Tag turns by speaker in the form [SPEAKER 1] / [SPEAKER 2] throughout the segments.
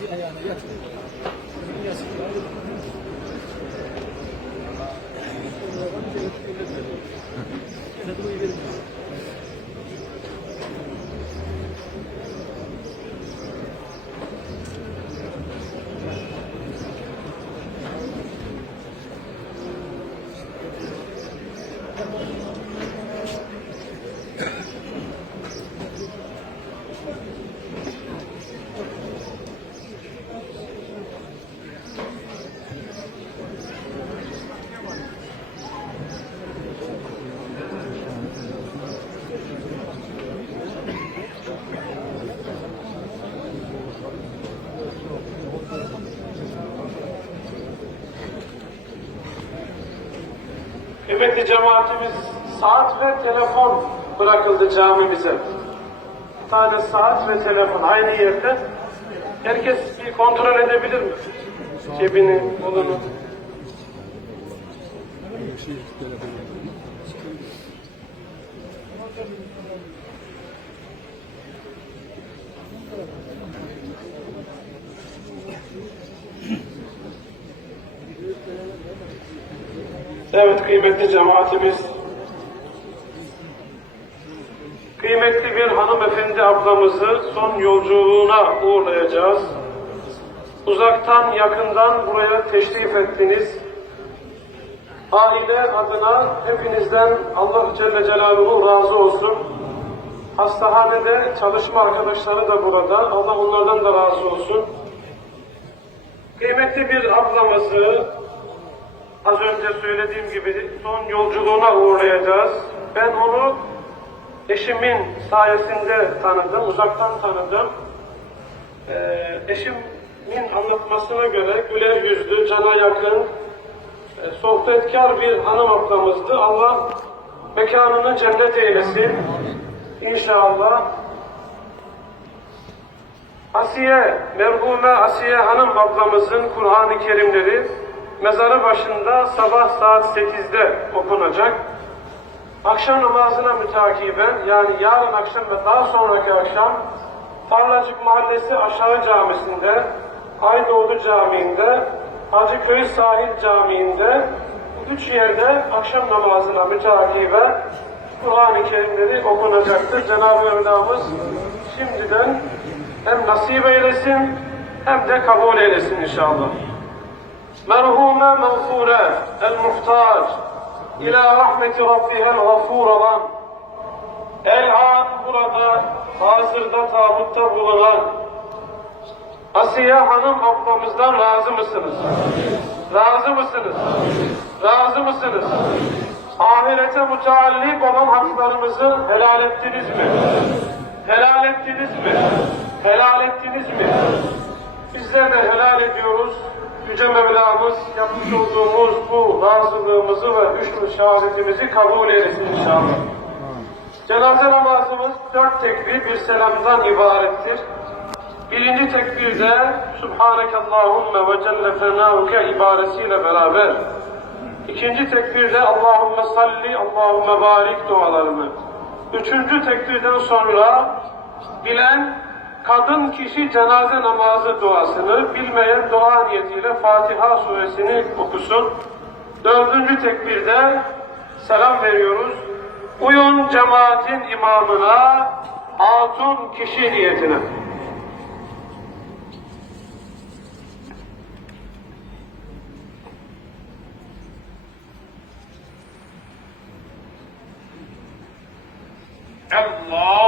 [SPEAKER 1] Hepsi ayağına yatıyor. Yeah.
[SPEAKER 2] Kıymetli cemaatimiz saat ve telefon bırakıldı camimize. Bir tane saat ve telefon aynı yerde. Herkes bir kontrol edebilir mi? Cebini, kolunu. Evet kıymetli cemaatimiz. Kıymetli bir hanımefendi ablamızı son yolculuğuna uğurlayacağız. Uzaktan yakından buraya teşrif ettiniz. Aile adına hepinizden Allah Celle Celaluhu razı olsun. Hastahanede çalışma arkadaşları da burada. Allah onlardan da razı olsun. Kıymetli bir ablamızı az önce söylediğim gibi son yolculuğuna uğurlayacağız. Ben onu eşimin sayesinde tanıdım, uzaktan tanıdım. Ee, eşimin anlatmasına göre güler yüzlü, cana yakın, e, sohbetkar bir hanım ablamızdı. Allah mekanını cennet eylesin. İnşallah. Asiye, merhume Asiye Hanım ablamızın Kur'an-ı Kerimleri mezarı başında sabah saat 8'de okunacak. Akşam namazına mütakiben yani yarın akşam ve daha sonraki akşam Tarlacık Mahallesi Aşağı Camisi'nde, Aydoğdu Camii'nde, Hacıköy Sahil Camii'nde bu üç yerde akşam namazına mütakiben Kur'an-ı Kerimleri okunacaktır. Cenab-ı Mevlamız şimdiden hem nasip eylesin hem de kabul eylesin inşallah merhume mağfure el muhtaç ila rahmeti rabbihel gafur olan burada hazırda tabutta bulunan Asiye Hanım ablamızdan razı mısınız? Razı mısınız? Razı mısınız? Ahirete müteallik olan haklarımızı helal ettiniz mi? Helal ettiniz mi? Helal ettiniz mi? Bizler de helal ediyoruz. Yüce Mevlamız yapmış olduğumuz bu razılığımızı ve hüsnü şehadetimizi kabul eylesin inşallah. Cenaze namazımız dört tekbir bir selamdan ibarettir. Birinci tekbirde Subhaneke Allahümme ve Celle Fenâhuke ibaresiyle beraber İkinci tekbirde Allahümme salli, Allahümme barik dualarını. Üçüncü tekbirden sonra bilen kadın kişi cenaze namazı duasını bilmeyen dua niyetiyle Fatiha suresini okusun. Dördüncü tekbirde selam veriyoruz. Uyun cemaatin imamına, hatun kişi niyetine.
[SPEAKER 3] Allah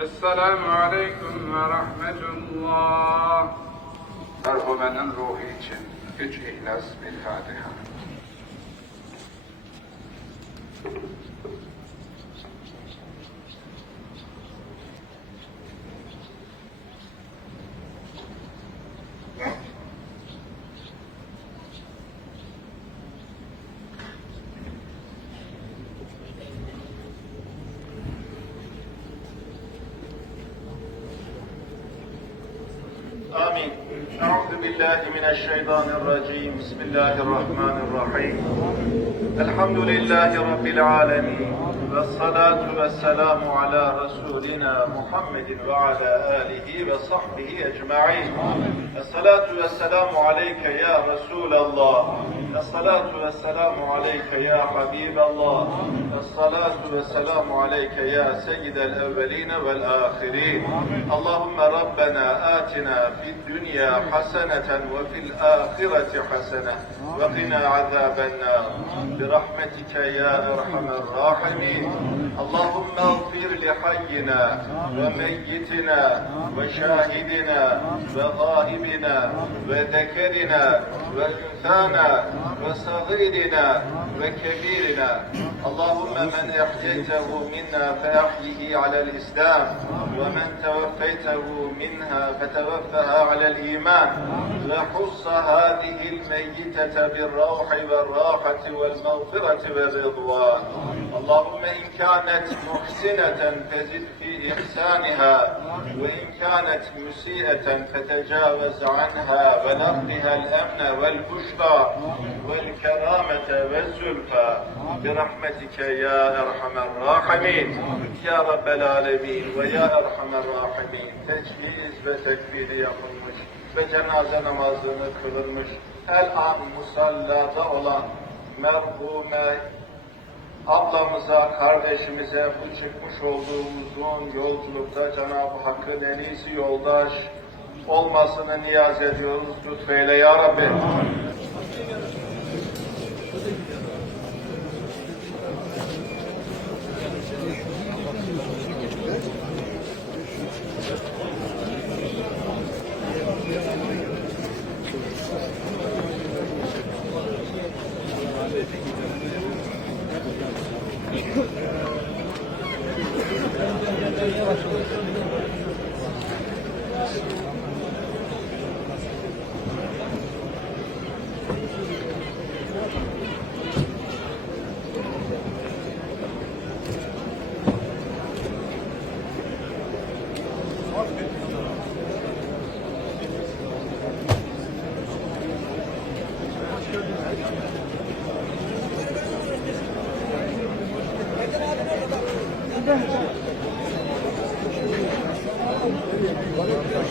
[SPEAKER 3] السلام عليكم ورحمة الله. أرهما ننروه إيجن إج إهلاس بالفاتحة.
[SPEAKER 4] آمين أعوذ بالله من الشيطان الرجيم. بسم الله الرحمن الرحيم. الحمد لله رب العالمين. والصلاة والسلام على رسولنا محمد وعلى آله وصحبه أجمعين. الصلاة والسلام عليك يا رسول الله. الصلاة والسلام عليك يا حبيب الله. الصلاة والسلام عليك يا سيد الأولين والآخرين. اللهم ربنا آتنا في الدنيا حسنة وفي الآخرة حسنة وقنا عذاب النار. برحمتك يا أرحم الراحمين. اللهم اغفر لحينا وميتنا وشاهدنا وغائبنا وذكرنا وأنثانا وصغيرنا وكبيرنا. اللهم من أحييته منا فأحيه على الإسلام ومن توفيته منها فتوفها على الإيمان. وحص هذه الميتة بالروح والراحة والمغفرة والرضوان. Allahümme imkânet muhsineten tezid fi ihsaniha ve imkânet müsi'eten fetecâvez anha ve naqlihel emne vel kuşta vel kerâmete vel zülfâ. Birahmetike ya erhamer rahimin ya rabbel alemin ve ya erhamer rahimin. Tecviz ve ve cenaze namazını kılınmış. El an musallada olan merhume ablamıza, kardeşimize bu çıkmış olduğumuzun yolculukta Cenab-ı Hakk'ın en iyisi yoldaş olmasını niyaz ediyoruz. Lütfeyle ya Rabbi.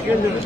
[SPEAKER 1] Geliyoruz.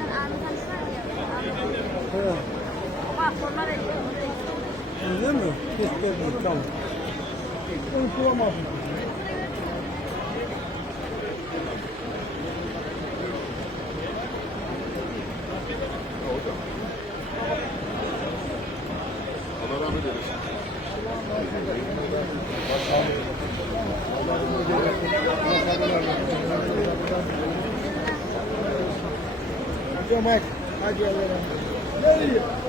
[SPEAKER 5] Öyle mi? Keşke tamam. Onu bulamadım. Hocam hadi. Hadi Allah'ım. E aí?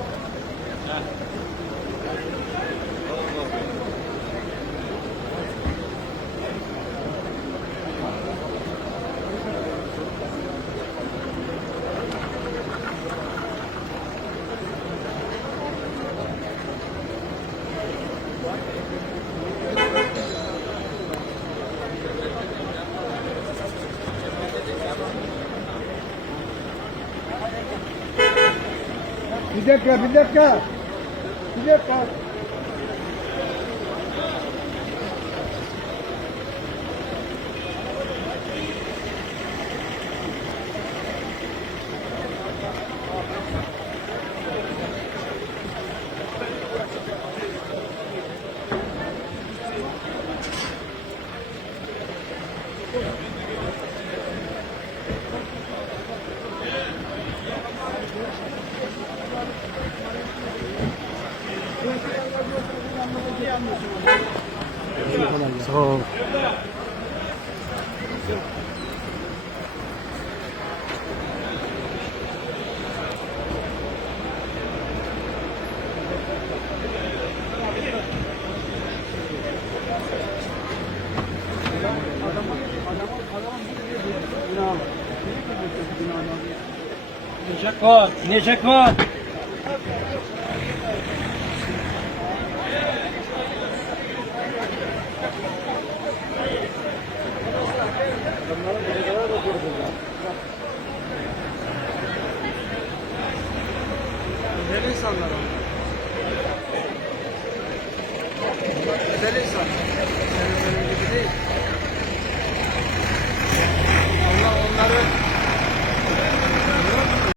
[SPEAKER 5] Bir dakika, bir dakika. Bir dakika.
[SPEAKER 1] Sağ ol. Necek var, necek var.